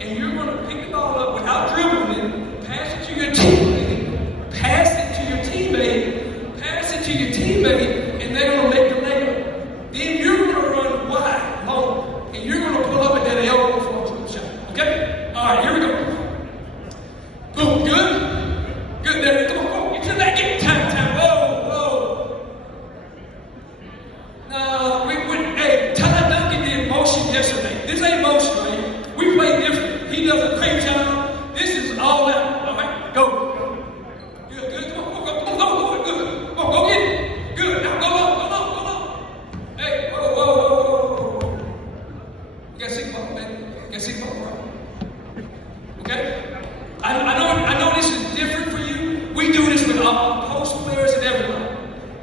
and you're going to pick the ball up without dribbling it, pass it to your teammate, pass it to your teammate, pass it to your teammate, and they're going to make the layup. Then you're going to run wide, long, and you're going to pull up at that elbow for a shot. Okay? All right, here we go. Boom, good. Good, there. Come on, get to that. Get time. Whoa. No, hey, Ty Duncan did motion yesterday. This ain't motion, right? We play different. He does a great job. This is all out. All right, go. Good. Come on, go. Good. Come on, go get it. Good. Now go on. Hey, whoa. You got 6 balls, man. You got 6 balls, right? Okay? I know this is different for you. We do this with our post players and everyone.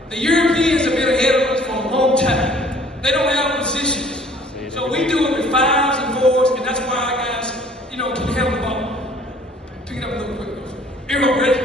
The Europeans have been ahead of us for a long time. They don't have positions. So we do it with 5s and 4s, and that's why our guys, can handle the ball. Pick it up a little quick. Here we go, ready?